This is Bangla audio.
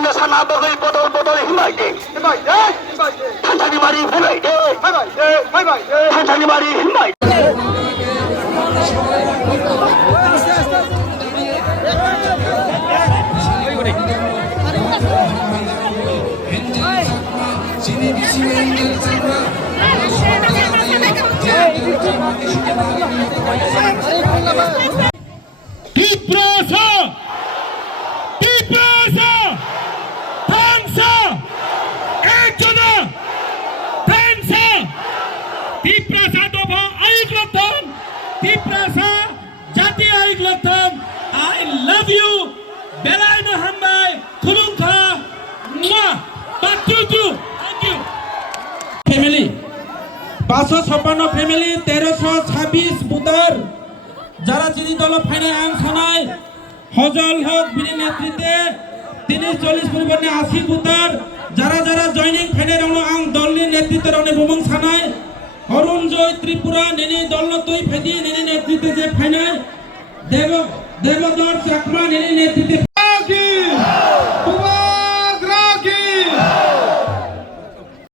sana sana bagai botol botol himai de thanthani mari himai de thanthani mari himai I love you. Belai Muhammad Kulungka. Back to you. Thank you. Family. 556 family 1326 বুতার যারা চিনি দল ফাইনাল আনসানায় হজল হক বিনি নেতৃত্বে 30-40 পরিবর্তে 80 বুতার যারা যারা জয়নিং ফাইনাল আং দলনি নেতৃত্বে রনে বুমং সানায় অরুণ জয় ত্রিপুরা নেনি দল তৈ ফেদি নেনি নেতৃত্বে যে ফাইনাল দেবদর চাকমা নেনি নেতৃত্বে